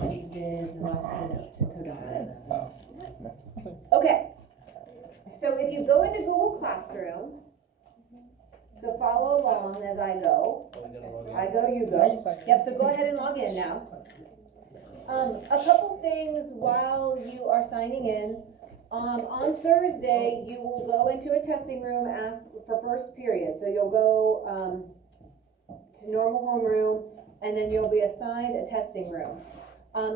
We did the last notes and code documents. Okay, so if you go into Google Classroom, so follow along as I go. I go, you go. Yep, so go ahead and log in now. A couple things while you are signing in. On Thursday, you will go into a testing room for first period. So you'll go to normal homeroom, and then you'll be assigned a testing room.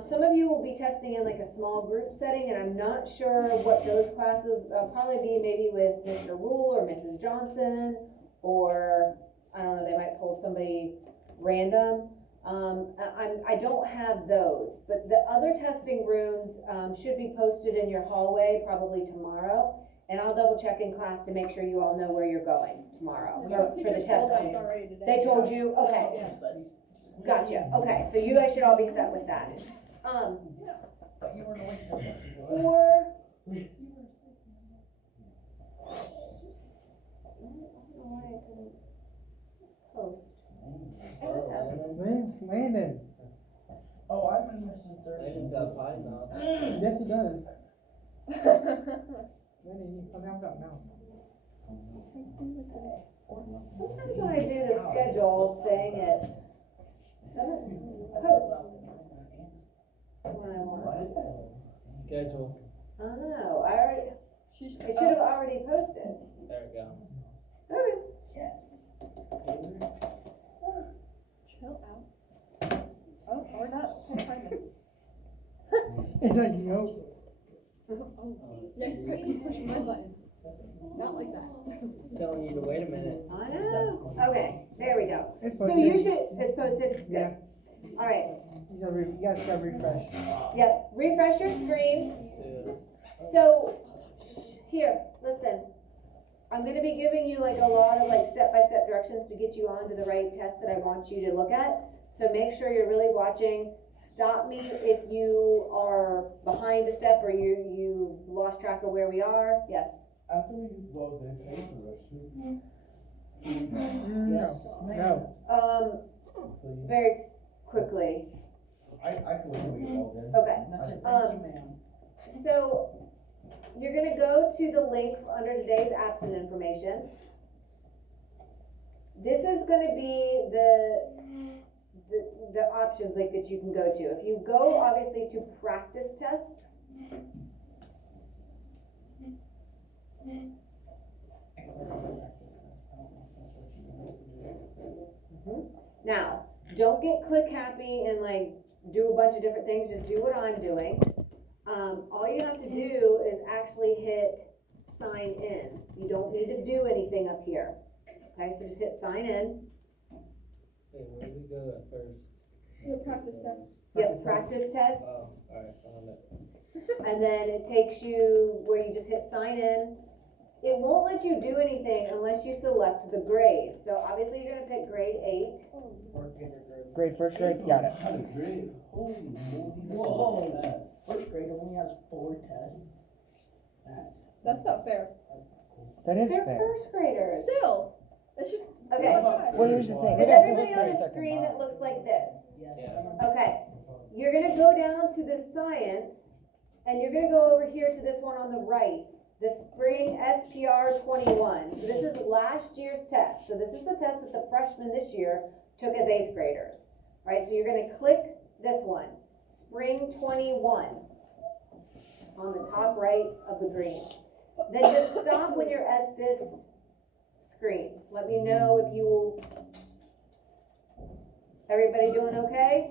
Some of you will be testing in like a small group setting, and I'm not sure what those classes, probably be maybe with Mr. Rule or Mrs. Johnson, or I don't know, they might pull somebody random. I don't have those, but the other testing rooms should be posted in your hallway probably tomorrow, and I'll double check in class to make sure you all know where you're going tomorrow for the testing. They told you? Okay. Gotcha. Okay, so you guys should all be set with that. Or post. Landon. Oh, I've been missing Landon's got pies on. Yes, he does. Landon, you come out now. Sometimes when I do the schedule thing, it doesn't post when I want. Schedule. I don't know, it should have already posted. There we go. Okay. Yes. Chill out. Oh, or not. Can't find it. It's like, nope. Yeah, keep pushing my buttons. Not like that. Telling you to wait a minute. I know. Okay, there we go. It's So posted. you should, it's posted? Yeah. All right, You guys gotta refresh. yep, refresh your screen. Two. So, here, listen. I'm gonna be giving you like a lot of like step-by-step directions to get you on to the right test that I want you to look at. So make sure you're really watching. Stop me if you are behind a step or you lost track of where we are. Yes. After we load the pay for us, Yes, No. Very quickly. I can look at it all then. Okay. That's it, thank you, ma'am. So, you're gonna go to the link under today's absent information. This is gonna be the options like that you can go to. If you go obviously to practice tests, now, don't get click happy and like do a bunch of different things, just do what I'm doing. All you have to do is actually hit sign in. You don't need to do anything up here. Okay, so just hit sign in. Hey, where did we go at first? The practice test. Yep, practice test. Oh, alright, found it. And then it takes you where you just hit sign in. It won't let you do anything unless you select the grade. So obviously you're gonna pick grade 8. Grade, first grade, got it. Had a grade, holy moly. Whoa. First grade only has 4 tests. That's not fair. That is They're fair. first graders. Still, that should. Okay. Oh my God. Well, here's the thing. Is We got to everybody look on at the second screen that box. looks like this? Yes. Yeah. Okay. You're gonna go down to the science, and you're gonna go over here to this one on the right, the spring SPR 21. So this is last year's test. So this is the test that the freshmen this year took as 8th graders, right? So you're gonna click this one, spring 21, on the top right of the green. Then just stop when you're at this screen. Let me know if you, everybody doing okay?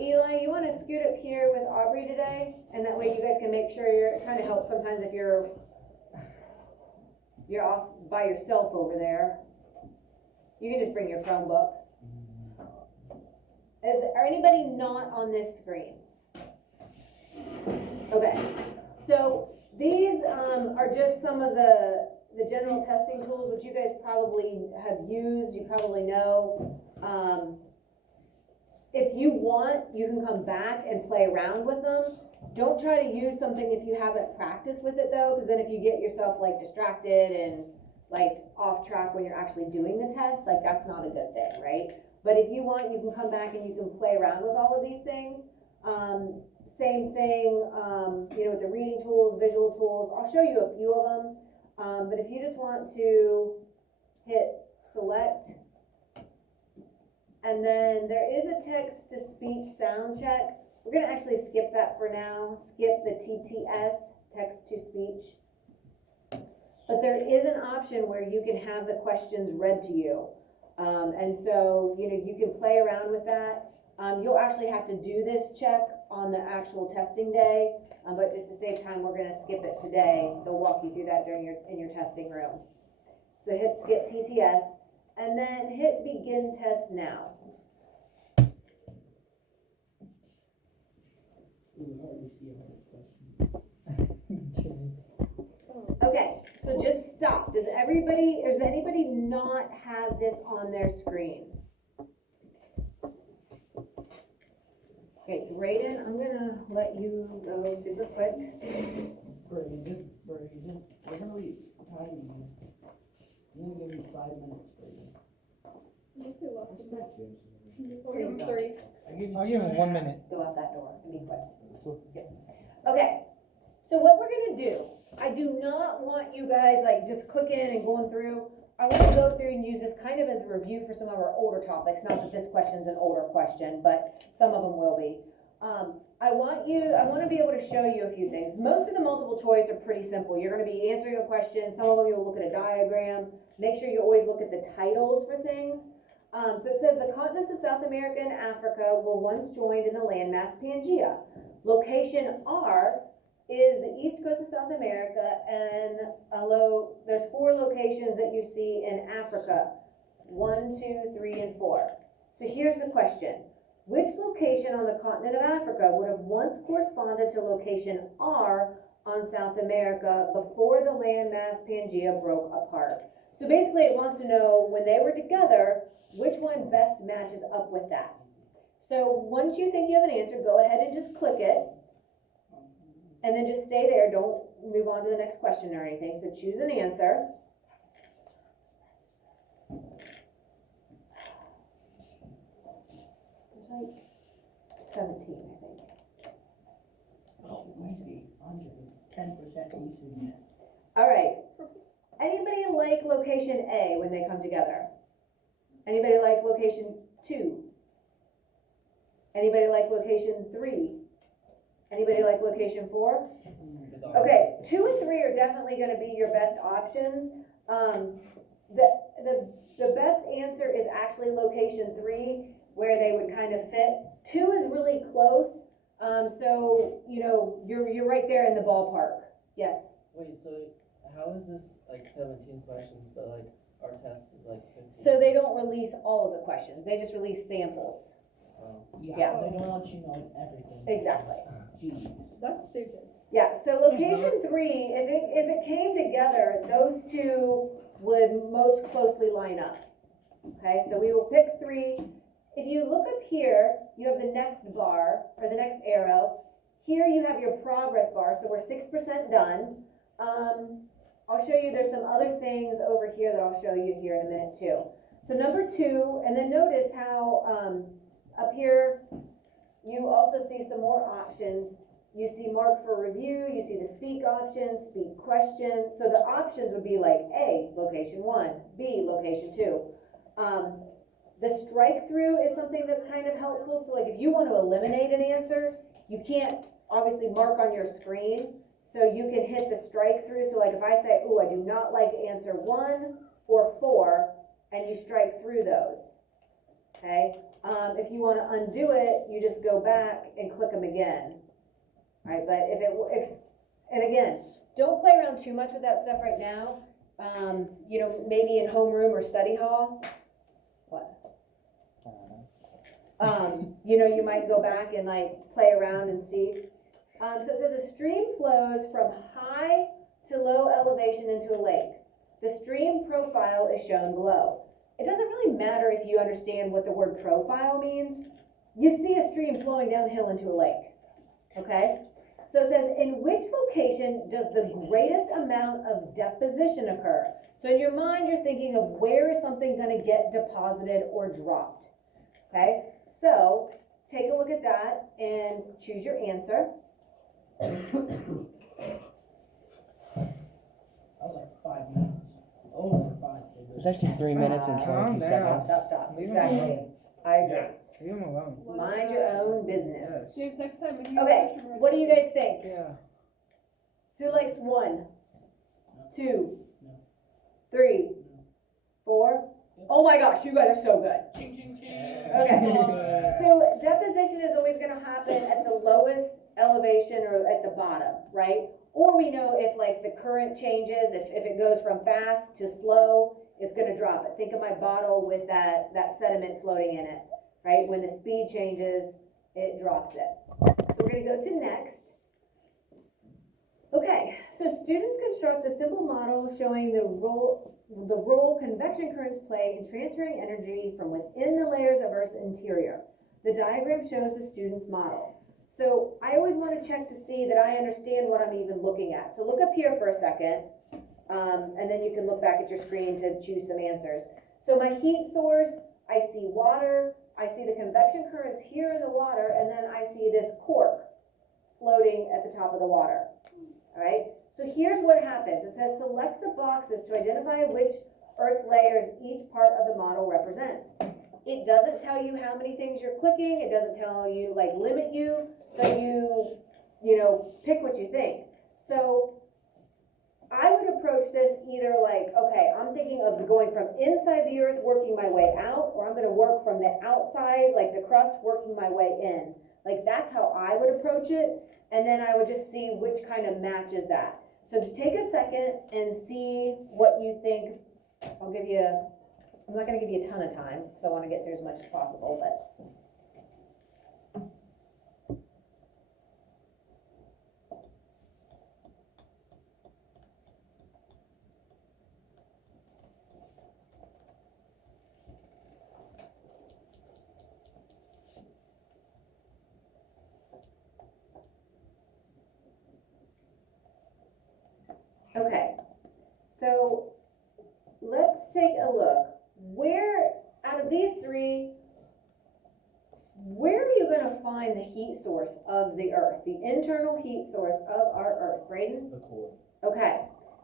Eli, you wanna scoot up here with Aubrey today? And that way you guys can make sure it kinda helps sometimes if you're off by yourself over there. You can just bring your Chromebook. Is there anybody not on this screen? Okay, so these are just some of the general testing tools, which you guys probably have used, you probably know. If you want, you can come back and play around with them. Don't try to use something if you haven't practiced with it though, because then if you get yourself like distracted and like off track when you're actually doing the test, like that's not a good thing, right? But if you want, you can come back and you can play around with all of these things. Same thing, you know, with the reading tools, visual tools. I'll show you a few of them. But if you just want to hit select, and then there is a text to speech sound check. We're gonna actually skip that for now. Skip the TTS, text to speech. But there is an option where you can have the questions read to you. And so, you know, you can play around with that. You'll actually have to do this check on the actual testing day, but just to save time, we're gonna skip it today. They'll walk you through that in your testing room. So hit skip TTS, and then hit begin test now. Ooh, hard to see all the questions. Okay, so just stop. Does anybody not have this on their screen? Okay, Brayden, I'm gonna let you go super quick. Brayden, we're gonna be timing you. I'm gonna give you 5 minutes, Brayden. Let's say less That's than not that. James. We'll give him 3. I'll give him 1 minute. Go out that door and be quick. Yep. Okay, so what we're gonna do, I do not want you guys like just clicking and going through. I want to go through and use this kind of as a review for some of our older topics. Not that this question's an older question, but some of them will be. I want to be able to show you a few things. Most of the multiple choice are pretty simple. You're going to be answering a question. Some of them you'll look at a diagram. Make sure you always look at the titles for things. So it says the continents of South America and Africa were once joined in the landmass Pangaea. Location R is the east coast of South America, and there's 4 locations that you see in Africa. 1, 2, 3, and 4. So here's the question. Which location on the continent of Africa would have once corresponded to location R on South America before the landmass Pangaea broke apart? So basically it wants to know, when they were together, which one best matches up with that. So once you think you have an answer, go ahead and just click it. And then just stay there, don't move on to the next question or anything. So choose an answer. There's like 17, I think. Oh, easy. 10% easy. All right. Anybody like location A when they come together? Anybody like location 2? Anybody like location 3? Anybody like location 4? Okay, 2 and 3 are definitely going to be your best options. The best answer is actually location 3, where they would kind of fit. 2 is really close, so you know you're right there in the ballpark. Yes. Wait, so how is this like 17 questions, but like our test is like 15? So they don't release all of the questions; they just release samples. Yeah, Yeah. they don't want you knowing everything. Exactly. Jeez. That's stupid. Yeah, so location 3, if it came together, those 2 would most closely line up. Okay, so we will pick 3. If you look up here, you have the next bar, or the next arrow. Here you have your progress bar, so we're 6% done. I'll show you, there's some other things over here that I'll show you here in a minute too. So number 2, and then notice how up here, you also see some more options. You see mark for review, you see the speak option, speak question. So the options would be like A, location 1, B, location 2. The strike through is something that's kind of helpful. So like if you want to eliminate an answer, you can't obviously mark on your screen. So you can hit the strike through. So like if I say, ooh, I do not like answer 1 or 4, and you strike through those, okay? If you want to undo it, you just go back and click them again. All right, but and again, don't play around too much with that stuff right now. You know, maybe in homeroom or study hall. What? You know, you might go back and like play around and see. So it says a stream flows from high to low elevation into a lake. The stream profile is shown below. It doesn't really matter if you understand what the word profile means. You see a stream flowing downhill into a lake, okay? So it says, in which location does the greatest amount of deposition occur? So in your mind, you're thinking of where is something gonna get deposited or dropped, okay? So take a look at that and choose your answer. That was like 5 minutes. Over 5 It was actually 3 minutes and 22 seconds. Stop. Leave him Exactly. alone. I agree. Leave him alone. Mind your own business. James, next time when you Okay, what do you guys think? Yeah. Who likes 1, 2, No. 3, 4? Oh my gosh, you guys are so good. Ching, ching, ching. Okay. So deposition is always gonna happen at the lowest elevation or at the bottom, right? Or we know if like the current changes, if it goes from fast to slow, it's gonna drop it. Think of my bottle with that sediment floating in it, right? When the speed changes, it drops it. So we're gonna go to next. Okay, so students construct a simple model showing the role convection currents play in transferring energy from within the layers of Earth's interior. The diagram shows the student's model. So I always want to check to see that I understand what I'm even looking at. So look up here for a second, and then you can look back at your screen to choose some answers. So my heat source, I see water, I see the convection currents here in the water, and then I see this cork floating at the top of the water. All right, so here's what happens. It says select the boxes to identify which earth layers each part of the model represents. It doesn't tell you how many things you're clicking. It doesn't tell you, like, limit you. So you know, pick what you think. So I would approach this either like, okay, I'm thinking of going from inside the earth, working my way out, or I'm gonna work from the outside, like the crust, working my way in. Like, that's how I would approach it. And then I would just see which kind of matches that. So take a second and see what you think. I'm not gonna give you a ton of time, because I wanna get through as much as possible, but. Okay, so let's take a look. Where, out of these three, where are you going to find the heat source of the Earth, the internal heat source of our Earth? Braden? The core. Okay,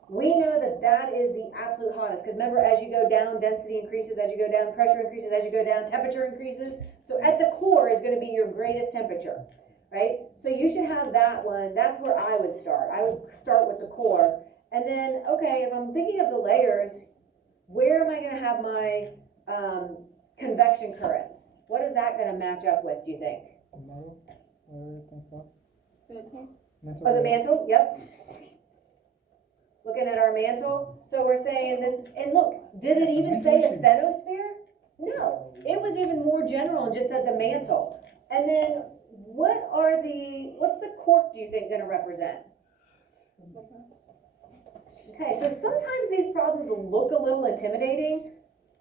we know that that is the absolute hottest, because remember, as you go down, density increases, as you go down, pressure increases, as you go down, temperature increases. So at the core is going to be your greatest temperature, right? So you should have that one. That's where I would start. I would start with the core. And then, okay, if I'm thinking of the layers, where am I going to have my convection currents? What is that going to match up with, do you think? The metal, whatever everything's called. Mental. Oh, the mantle, yep. Looking at our mantle. So we're saying that, and look, did it even say a asthenosphere? No, it was even more general and just said the mantle. And then what's the cork, do you think, going to represent? Okay, so sometimes these problems look a little intimidating.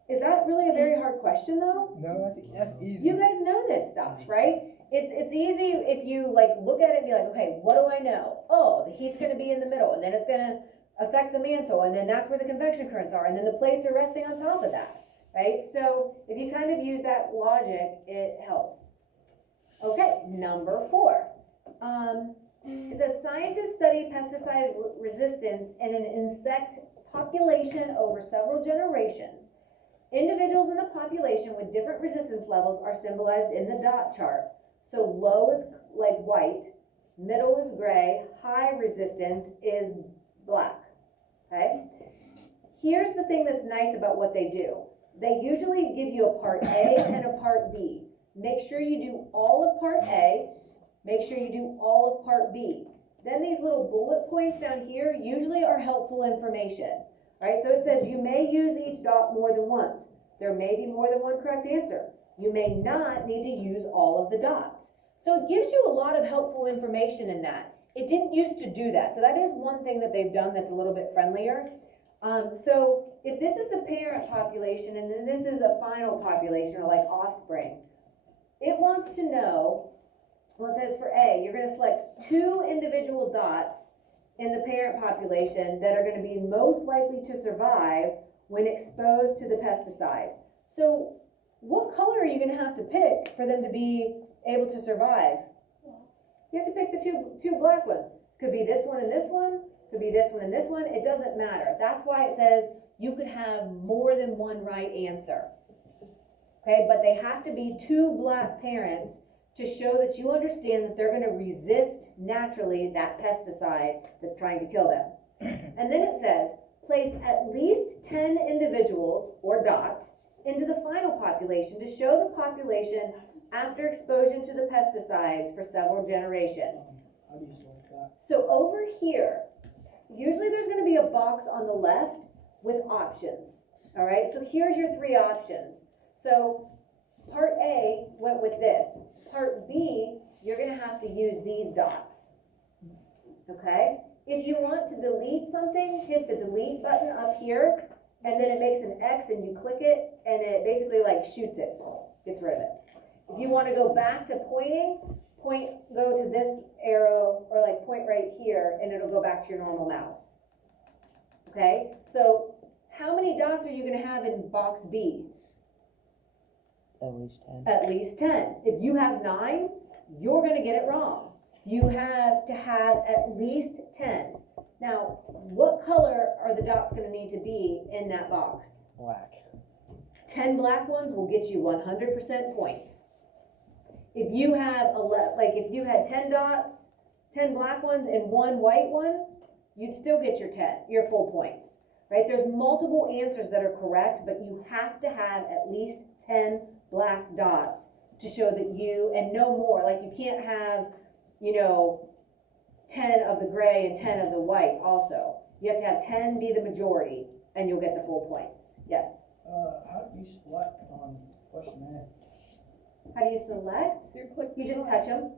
Is that really a very hard question, though? No, that's easy. You guys know this stuff, right? It's easy if you like look at it and be like, okay, what do I know? Oh, the heat's gonna be in the middle, and then it's gonna affect the mantle, and then that's where the convection currents are, and then the plates are resting on top of that, right? So if you kind of use that logic, it helps. Okay, number 4. It says scientists study pesticide resistance in an insect population over several generations. Individuals in the population with different resistance levels are symbolized in the dot chart. So low is like white, middle is gray, high resistance is black, okay? Here's the thing that's nice about what they do. They usually give you a part A and a part B. Make sure you do all of part A, make sure you do all of part B. Then these little bullet points down here usually are helpful information, right? So it says you may use each dot more than once. There may be more than one correct answer. You may not need to use all of the dots. So it gives you a lot of helpful information in that. It didn't used to do that. So that is one thing that they've done that's a little bit friendlier. So if this is the parent population and then this is a final population or like offspring, it wants to know Well, it says for A, you're gonna select 2 individual dots in the parent population that are gonna be most likely to survive when exposed to the pesticide. So what color are you gonna have to pick for them to be able to survive? You have to pick the two black ones. Could be this one and this one, could be this one and this one, it doesn't matter. That's why it says you could have more than one right answer. Okay, but they have to be 2 black parents to show that you understand that they're gonna resist naturally that pesticide that's trying to kill them. And then it says, place at least 10 individuals or dots into the final population to show the population after exposure to the pesticides for several generations. How do you select that? So over here, usually there's gonna be a box on the left with options, all right? So here's your 3 options. So part A went with this. Part B, you're gonna have to use these dots, okay? If you want to delete something, hit the delete button up here, and then it makes an X and you click it, and it basically like shoots it, gets rid of it. If you wanna go back to pointing, go to this arrow, or like point right here, and it'll go back to your normal mouse. Okay, so how many dots are you gonna have in box B? At least 10. At least 10. If you have 9, you're gonna get it wrong. You have to have at least 10. Now, what color are the dots gonna need to be in that box? Black. 10 black ones will get you 100% points. If you have, if you had 10 dots, 10 black ones and 1 white one, you'd still get your full points, right? There's multiple answers that are correct, but you have to have at least 10 black dots to show that and no more. Like you can't have, 10 of the gray and 10 of the white also. You have to have 10 be the majority and you'll get the full points. Yes. How do you select on question A? How do you select? You just touch them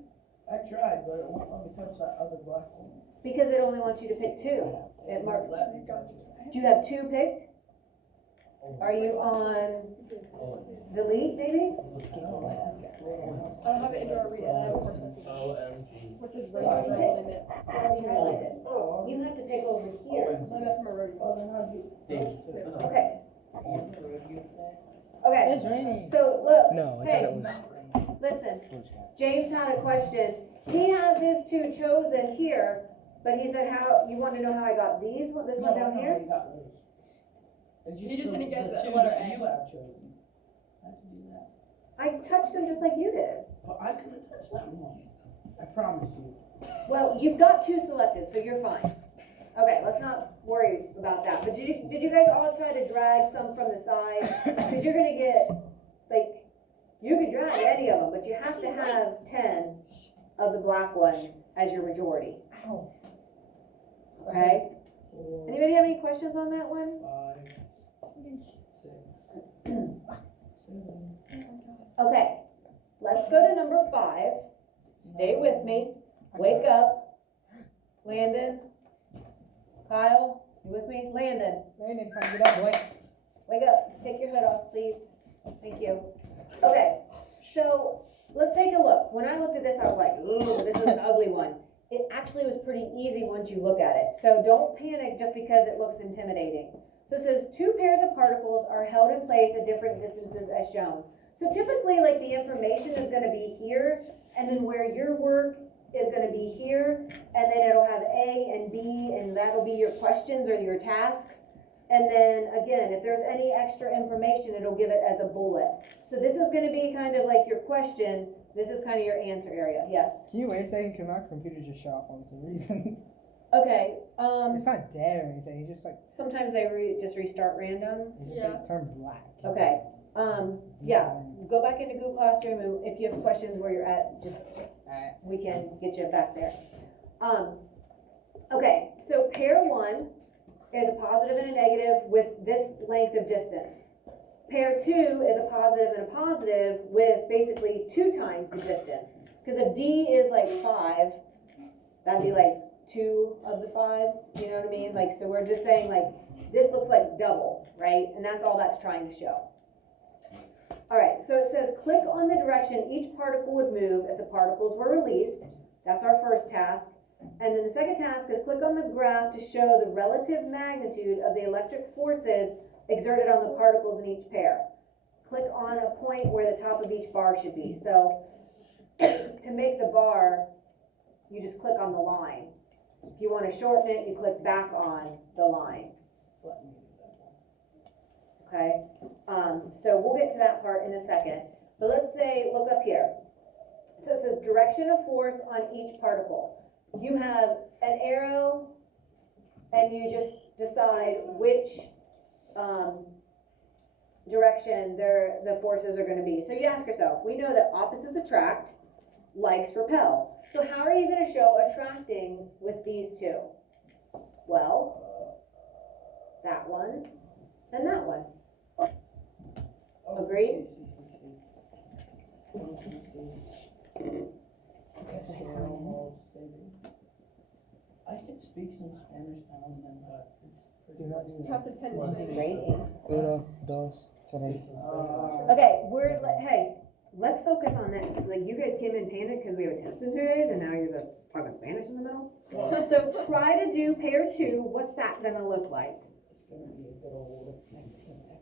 I tried, but it won't let me touch that other black one. because it only wants you to pick 2. It Won't let me touch it. Do you have 2 picked? Are you on delete maybe? I don't have it into our reader, I have a process. OMG. Which is Right. right, so limit. Oh, You have to pick over here. Limit from a rodeo. oh, then how'd you? Okay, okay. It's raining. So look, No, I hey, thought it was. listen, James had a question. He has his 2 chosen here, but he said you want to know how I got this one down here? You got those. It's You just didn't get the two letter that A. You have chosen. I had to do that. I touched them just like you did. But I couldn't touch that one. I promise you. Well, you've got 2 selected, so you're fine. Okay, let's not worry about that. But did you guys all try to drag some from the side? Because you're gonna get, you could drag any of them, but you have to have 10 of the black ones as your majority. Ow. Okay? 4, Anybody have any questions on that one? 5, 6, 7. Okay, let's go to number 5. Stay with me. Wake up. Landon. Kyle, you with me? Landon, Raining, come get up, boy. wake up. Take your hood off, please. Thank you. Okay, so let's take a look. When I looked at this, I was like, ooh, this is an ugly one. It actually was pretty easy once you look at it. So don't panic just because it looks intimidating. So it says 2 pairs of particles are held in place at different distances as shown. So typically, the information is gonna be here, and then where your work is gonna be here, and then it'll have A and B, and that'll be your questions or your tasks. And then again, if there's any extra information, it'll give it as a bullet. So this is gonna be kind of like your question, this is kind of your answer area, yes. Can you wait a second? Cause my computer just shut off for some reason. Okay, It's not dead or anything. It's just sometimes they just restart random. it just Yeah. turned black. Okay, yeah, go back into Google Classroom, and if you have questions where you're at, just, we can get you back there. Okay, so pair 1 is a positive and a negative with this length of distance. Pair 2 is a positive and a positive with basically 2 times the distance. Because if D is 5, that'd be 2 of the 5s, you know what I mean? So we're just saying this looks like double, right? And that's all that's trying to show. All right, so it says click on the direction each particle would move if the particles were released. That's our first task. And then the second task is click on the graph to show the relative magnitude of the electric forces exerted on the particles in each pair. Click on a point where the top of each bar should be. So to make the bar, you just click on the line. If you want to shorten it, you click back on the line. Let me do that one. Okay, so we'll get to that part in a second. But let's say, look up here. So it says direction of force on each particle. You have an arrow, and you just decide which direction the forces are going to be. So you ask yourself, we know that opposites attract, likes repel. So how are you going to show attracting with these two? Well, that one and that one. Agreed? I can speak some Spanish now and then, but it's pretty. Do not You have to tend to it. Grade 8. 1, 2, 3. Okay, hey, let's focus on this. Like, you guys came in panicked because we have a test in 2 days, and now you're just talking Spanish in the middle. So try to do pair 2. What's that gonna look like? It's gonna be a good old X and X.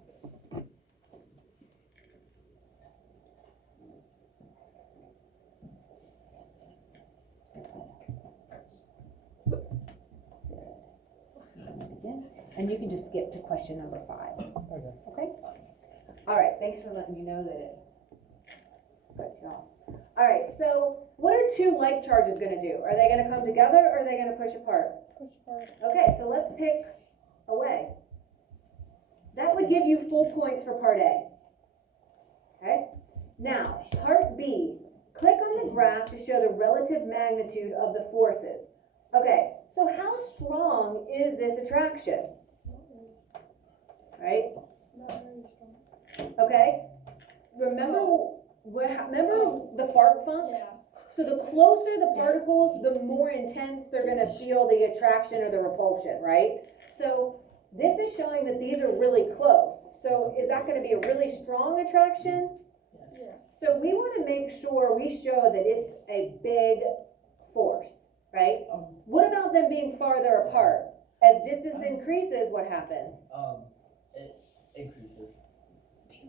And you can just skip to question number 5. Okay. Okay? All right, thanks for letting me know that it cut you off. All right, so what are 2 like charges gonna do? Are they gonna come together or are they gonna push apart? Push apart. Okay, so let's pick away. That would give you full points for part A. Okay? Now, part B. Click on the graph to show the relative magnitude of the forces. Okay, so how strong is this attraction? Right? Not very strong. Okay? Remember the fart funk? Yeah. So the closer the particles, the more intense they're gonna feel the attraction or the repulsion, right? So this is showing that these are really close. So is that gonna be a really strong attraction? Yeah. So we wanna make sure we show that it's a big force, right? What about them being farther apart? As distance increases, what happens? It increases,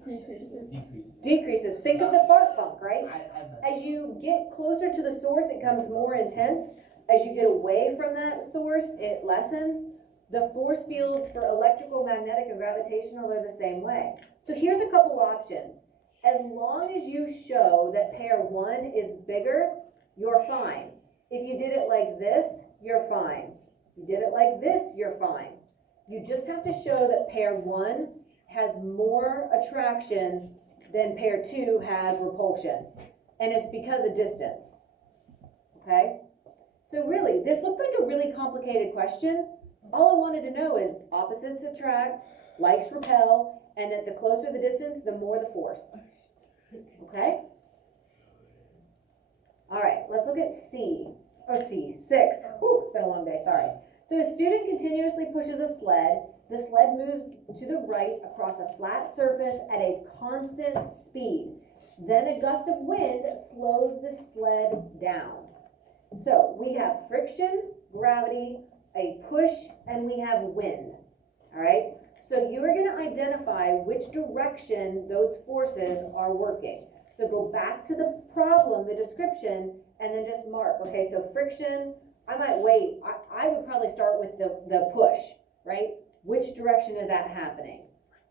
Decreases. decreases. Decreases. Think of the fart funk, right? I As you get closer to the source, it becomes more intense. As you get away from that source, it lessens. The force fields for electrical, magnetic, and gravitational are the same way. So here's a couple options. As long as you show that pair 1 is bigger, you're fine. If you did it like this, you're fine. You did it like this, you're fine. You just have to show that pair 1 has more attraction than pair 2 has repulsion. And it's because of distance. Okay? So really, this looked like a really complicated question. All I wanted to know is opposites attract, likes repel, and that the closer the distance, the more the force. Okay? All right, let's look at C. Or C, 6. Whew, it's been a long day, sorry. So a student continuously pushes a sled. The sled moves to the right across a flat surface at a constant speed. Then a gust of wind slows the sled down. So we have friction, gravity, a push, and we have wind. All right? So you are going to identify which direction those forces are working. So go back to the problem, the description, and then just mark. Okay, so friction, I might wait. I would probably start with the push, right? Which direction is that happening,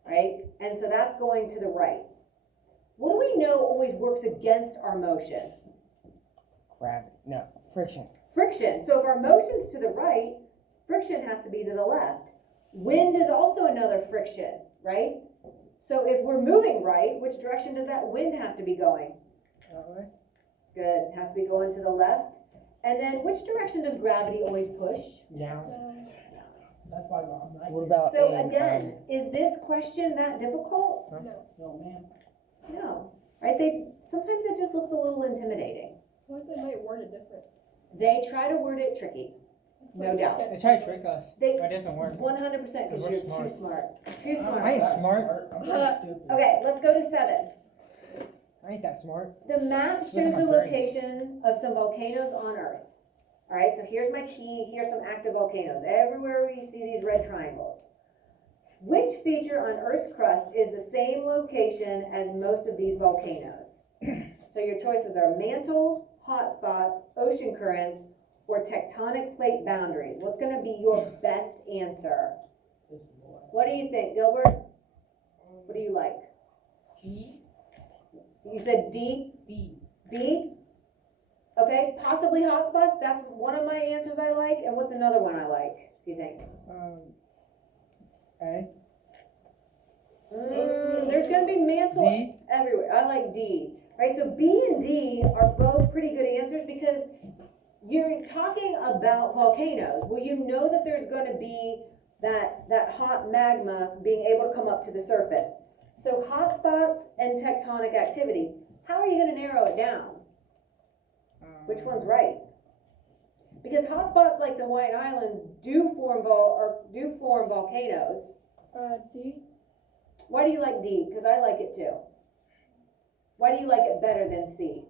right? And so that's going to the right. What do we know always works against our motion? Gravity. No, friction. Friction. So if our motion's to the right, friction has to be to the left. Wind is also another friction, right? So if we're moving right, which direction does that wind have to be going? That way? Good, it has to be going to the left. And then which direction does gravity always push? Down. That's why I'm like. What about So in, again, is this question that difficult? No. No, man. No, right? Sometimes it just looks a little intimidating. What if they might word it different? They try to word it tricky. No doubt. They try to trick us, They- but it doesn't work. 100% because We're you're smart. too smart. Too I smart. ain't smart. I'm pretty stupid. Okay, let's go to 7. I ain't that smart. The map Look at shows my the grades. location of some volcanoes on Earth. All right, so here's my key. Here's some active volcanoes. Everywhere where you see these red triangles. Which feature on Earth's crust is the same location as most of these volcanoes? So your choices are mantle, hotspots, ocean currents, or tectonic plate boundaries. What's going to be your best answer? This is more. What do you think, Gilbert? What do you like? G, You said D, B. B? Okay, possibly hotspots. That's one of my answers I like. And what's another one I like, do you think? A. There's going to be mantle D. everywhere. I like D. Right, so B and D are both pretty good answers because you're talking about volcanoes. Well, you know that there's going to be that hot magma being able to come up to the surface. So hotspots and tectonic activity. How are you going to narrow it down? Which one's right? Because hotspots like the Hawaiian Islands do form volcanoes. D. Why do you like D? Because I like it too. Why do you like it better than C?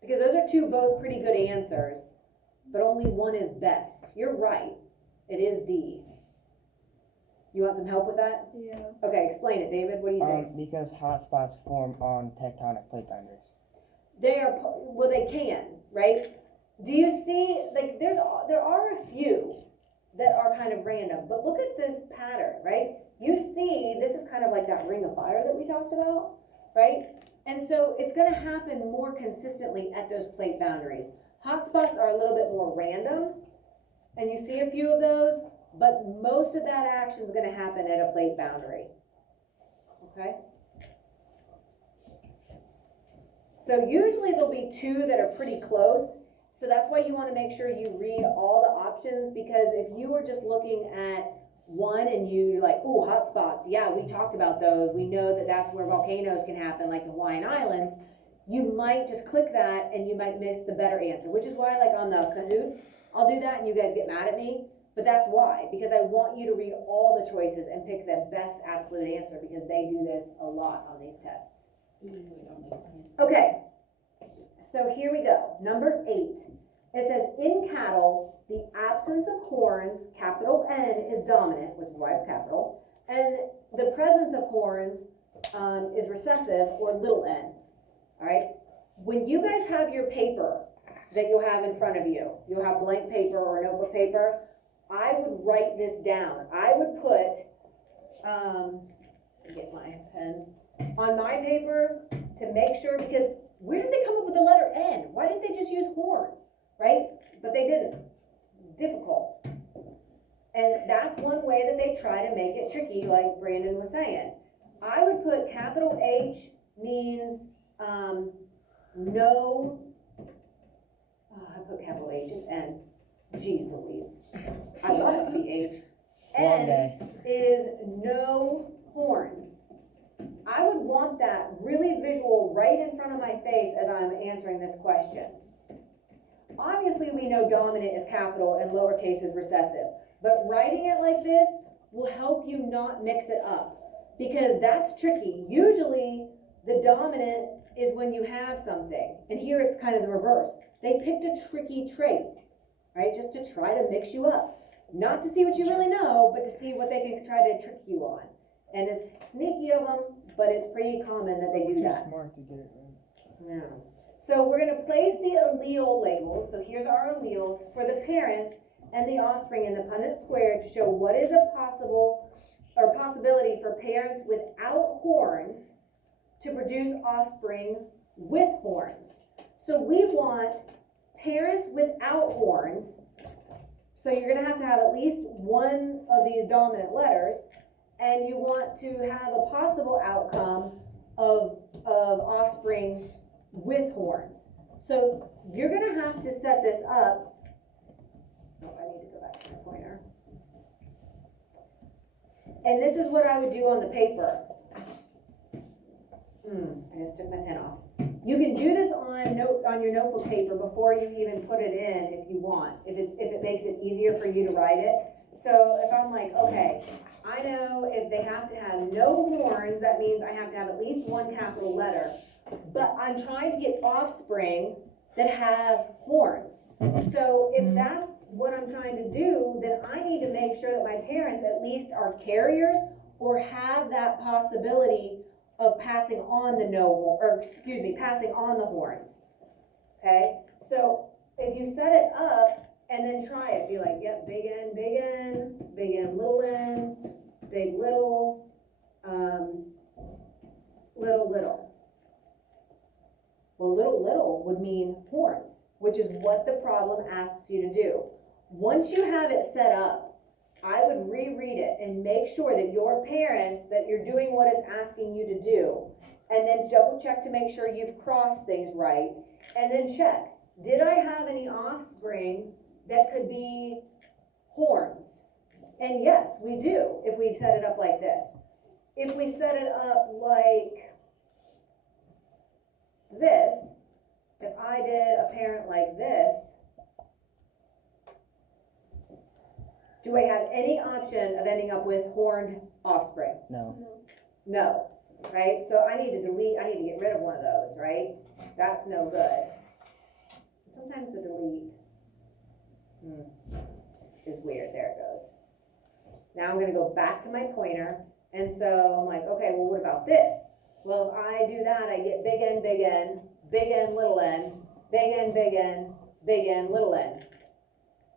Because those are two both pretty good answers, but only one is best. You're right. It is D. You want some help with that? Yeah. Okay, explain it, David. What do you think? Because hotspots form on tectonic plate boundaries. They are, well, they can, right? Do you see, like, there are a few that are kind of random, but look at this pattern, right? You see, this is kind of like that ring of fire that we talked about, right? And so it's going to happen more consistently at those plate boundaries. Hotspots are a little bit more random, and you see a few of those, but most of that action is going to happen at a plate boundary. Okay? So usually there'll be two that are pretty close. So that's why you want to make sure you read all the options, because if you were just looking at one and you're like, ooh, hot spots, yeah, we talked about those. We know that that's where volcanoes can happen, like the Hawaiian Islands. You might just click that and you might miss the better answer, which is why, like on the Kahoots, I'll do that and you guys get mad at me. But that's why, because I want you to read all the choices and pick the best absolute answer, because they do this a lot on these tests. Okay, so here we go. Number 8. It says, in cattle, the absence of horns, capital N, is dominant, which is why it's capital, and the presence of horns is recessive, or little n. All right? When you guys have your paper that you'll have in front of you, you'll have blank paper or notebook paper, I would write this down. I would put, get my pen, on my paper to make sure, because where did they come up with the letter N? Why didn't they just use horn, right? But they didn't. Difficult. And that's one way that they try to make it tricky, like Brandon was saying. I would put capital H means no, I put capital H, it's N. Jeez Louise. I want it to be H. Long N day. is no horns. I would want that really visual right in front of my face as I'm answering this question. Obviously, we know dominant is capital and lowercase is recessive, but writing it like this will help you not mix it up, because that's tricky. Usually, the dominant is when you have something, and here it's kind of the reverse. They picked a tricky trait, right, just to try to mix you up. Not to see what you really know, but to see what they can try to trick you on. And it's sneaky of them, but it's pretty common that they do Too that. smart to get it right. Yeah. So we're going to place the allele labels. So here's our alleles for the parents and the offspring in the Punnett square to show what is a possibility for parents without horns to produce offspring with horns. So we want parents without horns. So you're going to have at least one of these dominant letters, and you want to have a possible outcome of offspring with horns. So you're going to have to set this up. Oh, I need to go back to my pointer. And this is what I would do on the paper. I just took my pen off. You can do this on your notebook paper before you even put it in if you want, if it makes it easier for you to write it. So if I'm like, okay, I know if they have to have no horns, that means I have to have at least one capital letter. But I'm trying to get offspring that have horns. So if that's what I'm trying to do, then I need to make sure that my parents at least are carriers or have that possibility of passing on passing on the horns. Okay? So if you set it up and then try it, be like, yep, big N, big N, big N, little N, big little, little, little. Well, little would mean horns, which is what the problem asks you to do. Once you have it set up, I would reread it and make sure that your parents, that you're doing what it's asking you to do. And then double check to make sure you've crossed things right. And then check, did I have any offspring that could be horns? And yes, we do, if we set it up like this. If we set it up like this, if I did a parent like this, do I have any option of ending up with horned offspring? No. No, right? So I need to get rid of one of those, right? That's no good. Sometimes the delete is weird. There it goes. Now I'm gonna go back to my pointer, and so I'm like, okay, well, what about this? Well, if I do that, I get big N, big N, big N, little n, big N, big N, big N, little n.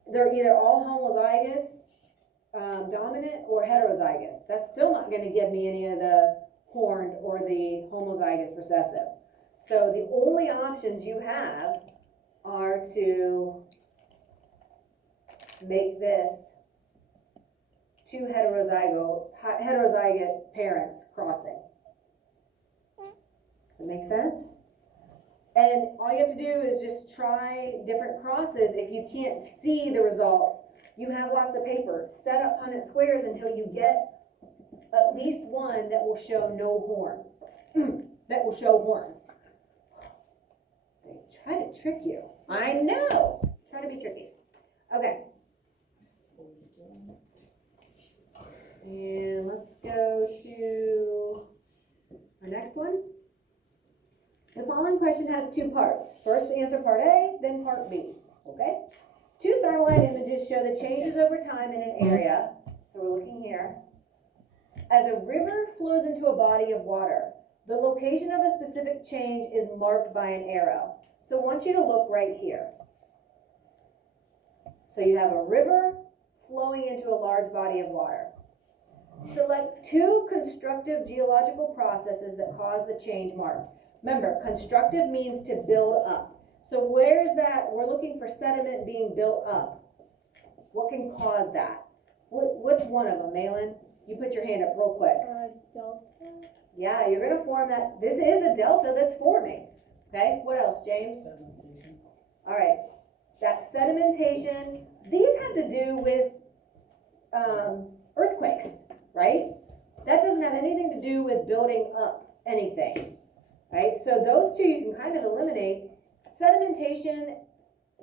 They're either all homozygous, dominant, or heterozygous. That's still not gonna give me any of the horned or the homozygous recessive. So the only options you have are to make this two heterozygous parents crossing. That makes sense? And all you have to do is just try different crosses. If you can't see the results, you have lots of paper. Set up Punnett squares until you get at least one that will show no horn. That will show horns. They try to trick you. I know. Try to be tricky. Okay. And let's go to our next one. The following question has two parts. First, answer part A, then part B. Okay? Two satellite images show the changes over time in an area. So we're looking here. As a river flows into a body of water, the location of a specific change is marked by an arrow. So I want you to look right here. So you have a river flowing into a large body of water. Select two constructive geological processes that cause the change marked. Remember, constructive means to build up. So where's that? We're looking for sediment being built up. What can cause that? What's one of them, Malin? You put your hand up real quick. Delta. Yeah, you're gonna form that. This is a delta that's forming. Okay, what else, James? Sedimentation. All right, that sedimentation, these have to do with earthquakes, right? That doesn't have anything to do with building up anything, right? So those two you can kind of eliminate. Sedimentation,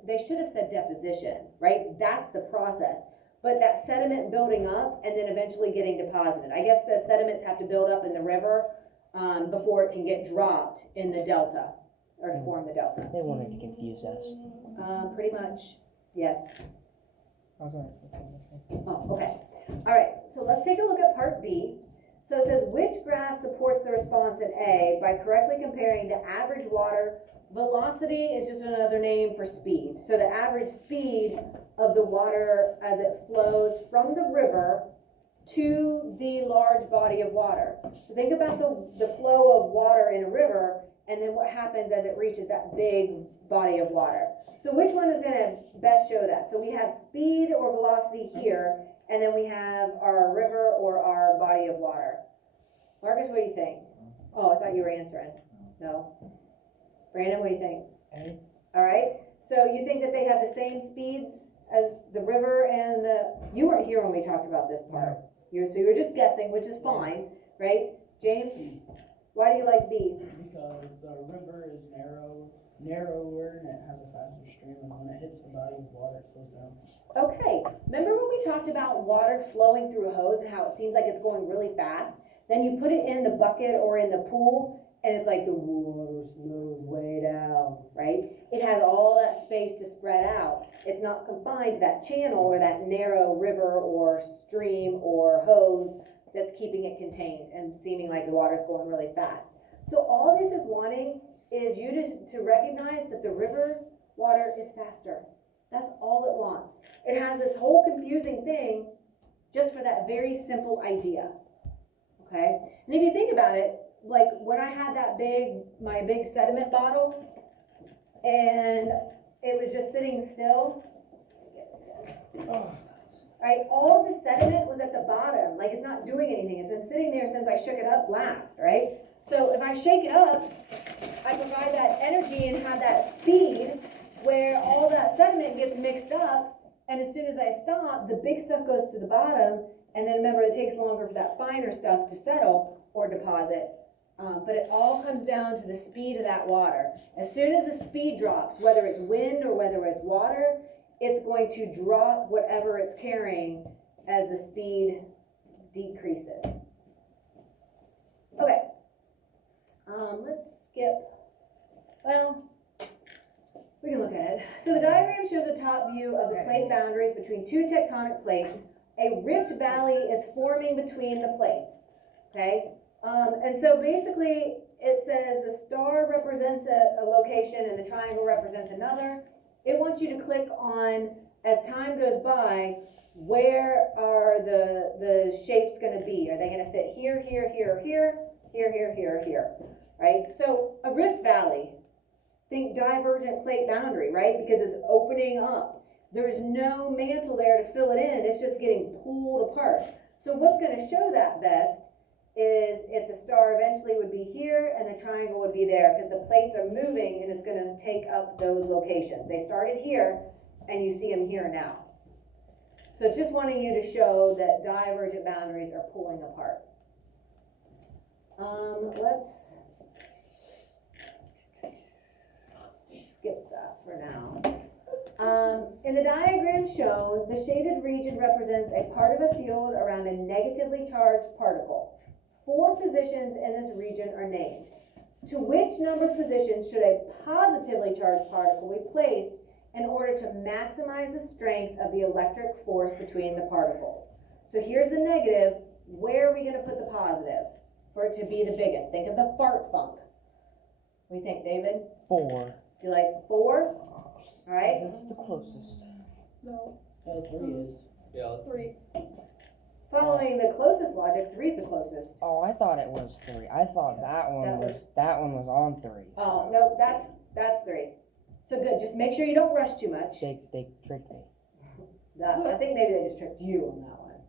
they should have said deposition, right? That's the process. But that sediment building up and then eventually getting deposited. I guess the sediments have to build up in the river before it can get dropped in the delta, or to form the delta. They wanted to confuse us. Pretty much, yes. I'm sorry. Oh, okay. All right, so let's take a look at part B. So it says, which graph supports the response in A by correctly comparing the average water velocity is just another name for speed. So the average speed of the water as it flows from the river to the large body of water. So think about the flow of water in a river and then what happens as it reaches that big body of water. So which one is going to best show that? So we have speed or velocity here, and then we have our river or our body of water. Marcus, what do you think? Oh, I thought you were answering. No. Brandon, what do you think? A. All right. So you think that they have the same speeds as the river and you weren't here when we talked about this part. So you were just guessing, which is fine, right? James? Why do you like B? Because the river is narrower, and it has a faster stream, and when it hits the body of water, it slows down. Okay, remember when we talked about water flowing through a hose and how it seems like it's going really fast? Then you put it in the bucket or in the pool, and it's like the water slows way down, right? It has all that space to spread out. It's not confined to that channel or that narrow river or stream or hose that's keeping it contained and seeming like the water's going really fast. So all this is wanting is you to recognize that the river water is faster. That's all it wants. It has this whole confusing thing just for that very simple idea, okay? And if you think about it, like when I had my big sediment bottle, and it was just sitting still, right? All of the sediment was at the bottom, like it's not doing anything. It's been sitting there since I shook it up last, right? So if I shake it up, I provide that energy and have that speed where all that sediment gets mixed up, and as soon as I stop, the big stuff goes to the bottom, and then remember, it takes longer for that finer stuff to settle or deposit. But it all comes down to the speed of that water. As soon as the speed drops, whether it's wind or whether it's water, it's going to drop whatever it's carrying as the speed decreases. Okay. Let's skip. Well, we can look at it. So the diagram shows a top view of the plate boundaries between two tectonic plates. A rift valley is forming between the plates. Okay? And so basically it says the star represents a location and the triangle represents another. It wants you to click on, as time goes by, where are the shapes going to be? Are they going to fit here, here, here, here, here, here, here, here, right? So a rift valley, think divergent plate boundary, right? Because it's opening up. There's no mantle there to fill it in. It's just getting pulled apart. So what's going to show that best is if the star eventually would be here and the triangle would be there, because the plates are moving and it's going to take up those locations. They started here and you see them here now. So it's just wanting you to show that divergent boundaries are pulling apart. Let's skip that for now. In the diagram shown, the shaded region represents a part of a field around a negatively charged particle. 4 positions in this region are named. To which numbered positions should a positively charged particle be placed in order to maximize the strength of the electric force between the particles? So here's the negative. Where are we going to put the positive for it to be the biggest? Think of the fart funk. What do you think, David? 4. Do you like 4? All right. This is the closest. No, 3 is. Yeah, let's 3. Following the closest logic, 3 is the closest. Oh, I thought it was 3. I thought that one was on 3. Oh, no, that's 3. So good, just make sure you don't rush too much. They tricked me. I think maybe they just tricked you on that one.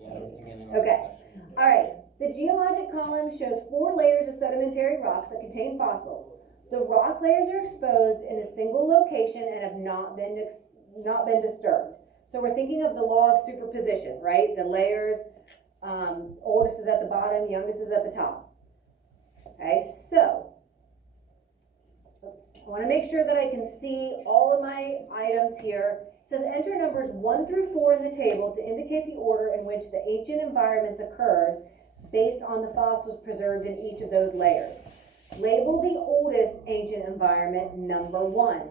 Yeah, I don't think anyone. Okay. All right, the geologic column shows 4 layers of sedimentary rocks that contain fossils. The rock layers are exposed in a single location and have not been disturbed. So we're thinking of the law of superposition, right? The layers, oldest is at the bottom, youngest is at the top. Okay, so, I want to make sure that I can see all of my items here. It says enter numbers 1 through 4 in the table to indicate the order in which the ancient environments occurred based on the fossils preserved in each of those layers. Label the oldest ancient environment number 1.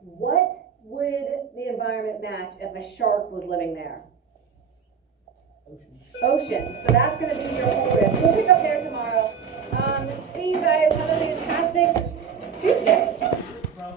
What would the environment match if a shark was living there? Ocean. So that's going to be your oldest. We'll pick up there tomorrow. See you guys. Have a fantastic Tuesday.